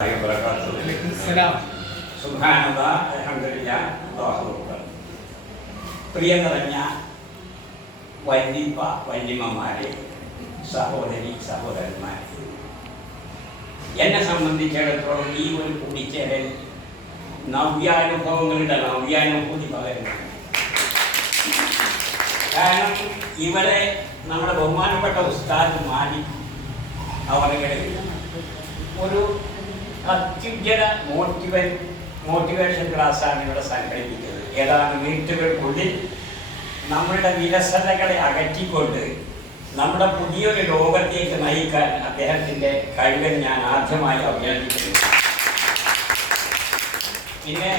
പ്രിയ നിറഞ്ഞ വല്യപ്പ വല്യമ്മമാരെ, സഹോദരി സഹോദരന്മാരെ, എന്നെ സംബന്ധിച്ചിടത്തോളം ഈ ഒരു കൂടിച്ചേരൽ നവ്യാനുഭൂതി പകരുന്നു. കാരണം ഇവിടെ നമ്മുടെ ബഹുമാനപ്പെട്ട ഉസ്താദ് മാലിക് അവരുടെ ഒരു അത്യുജ്വല മോട്ടിവേഷൻ ക്ലാസ്സാണ് ഇവിടെ സംഘടിപ്പിക്കുന്നത്. ഏതാനും മിനിറ്റുകൾക്കുള്ളിൽ നമ്മളുടെ വിരസതകളെ അകറ്റിക്കൊണ്ട് നമ്മുടെ പുതിയൊരു ലോകത്തേക്ക് നയിക്കാൻ അദ്ദേഹത്തിൻ്റെ കഴിവിന് ഞാൻ ആദ്യമായി അഭിനന്ദിക്കുന്നു. പിന്നെ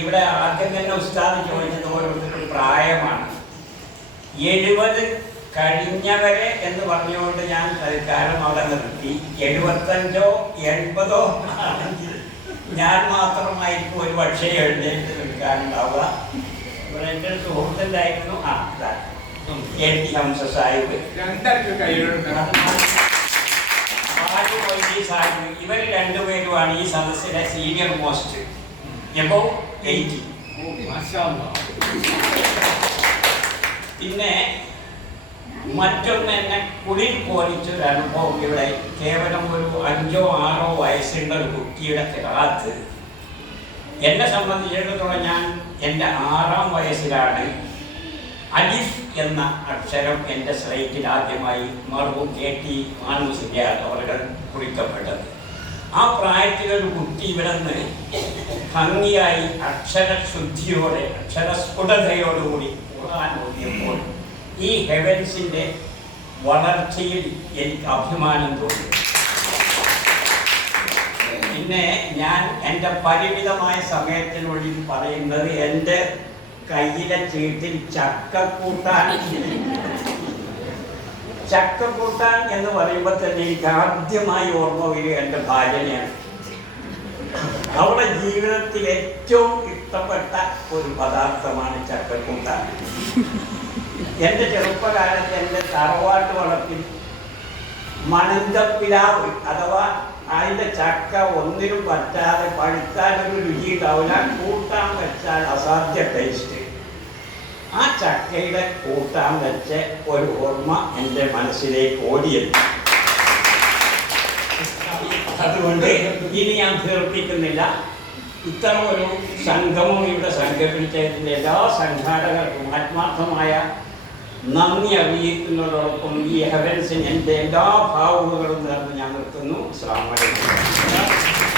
ഇവിടെ ആദ്യം തന്നെ ഉസ്താദ് ചോദിച്ചത് ഓരോരുത്തരുടെ പ്രായമാണ്. 70 കഴിഞ്ഞവരെ എന്ന് പറഞ്ഞുകൊണ്ട് ഞാൻ തൽക്കാലം അവിടെ നിർത്തി. 75ഓ 80ഓ ആണെങ്കിൽ ഞാൻ മാത്രമായിരിക്കും ഒരു പക്ഷേ എഴുന്നേറ്റ് നിൽക്കാനുണ്ടാവുക. ഇവിടെ എൻ്റെ ഒരു സുഹൃത്തുണ്ടായിരുന്നു, ഹംസ സാഹിബ്, സാഹിബ്, ഇവർ രണ്ടുപേരുമാണ് ഈ സദസ്സിലെ സീനിയർ മോസ്റ്റ്. എബോ 80. പിന്നെ മറ്റൊന്ന് എന്നെ കുളിർ പോലിച്ചൊരു അനുഭവം. ഇവിടെ കേവലം ഒരു 5ഓ 6ഓ വയസ്സുള്ള ഒരു കുട്ടിയുടെ കാത്ത് എന്നെ സംബന്ധിച്ചിടത്തോളം ഞാൻ എൻ്റെ 6ാം വയസ്സിലാണ് അലിഫ് എന്ന അക്ഷരം എൻ്റെ സ്ലേറ്റിൽ ആദ്യമായി മർഹൂം KT മാനൂസിയാൽ അവരുടെ കുറിക്കപ്പെട്ടത്. ആ പ്രായത്തിലൊരു കുട്ടി ഇവിടെ നിന്ന് ഭംഗിയായി അക്ഷരശുദ്ധിയോടെ അക്ഷരസ്ഫുടതയോടുകൂടി ഖുർആൻ ഓതിയപ്പോൾ ഈ ഹെവൻസിൻ്റെ വളർച്ചയിൽ എനിക്ക് അഭിമാനം തോന്നി. പിന്നെ ഞാൻ എൻ്റെ പരിമിതമായ സമയത്തിനുള്ളിൽ പറയുന്നത്, എൻ്റെ കയ്യിലെ ചീട്ടിൽ ചക്കക്കൂട്ടാൻ എന്ന് പറയുമ്പോൾ തന്നെ എനിക്ക് ആദ്യമായി ഓർമ്മ വരിക എൻ്റെ ഭാര്യനെയാണ്. അവളുടെ ജീവിതത്തിൽ ഏറ്റവും ഇഷ്ടപ്പെട്ട ഒരു പദാർത്ഥമാണ് ചക്കക്കൂട്ടാൻ. എൻ്റെ ചെറുപ്പകാലത്ത് എൻ്റെ തറവാട്ട് വളപ്പിൽ മണന്തപ്പിലാവ് അഥവാ അതിൻ്റെ ചക്ക ഒന്നിനും പറ്റാതെ പഴുത്താലൊരു രുചി ഉണ്ടാവില്ല, കൂട്ടാൻ വെച്ചാൽ അസാധ്യ ടേസ്റ്റ്. ആ ചക്കയുടെ കൂട്ടാൻ വെച്ച ഒരു ഓർമ്മ എൻ്റെ മനസ്സിലേക്ക് ഓടിയെത്തി. അതുകൊണ്ട് ഇനി ഞാൻ തീർപ്പിക്കുന്നില്ല. ഇത്തരം ഒരു സംഗമം ഇവിടെ സംഘടിപ്പിച്ചതിൻ്റെ എല്ലാ സംഘാടകർക്കും ആത്മാർത്ഥമായ നന്ദി അറിയിക്കുന്നതോടൊപ്പം ഈ ഹെവൻസിന് എൻ്റെ എല്ലാ ഭാവുകങ്ങളും നേർന്ന് ഞാൻ നിർത്തുന്നു. അസ്സലാമു അലൈക്കും.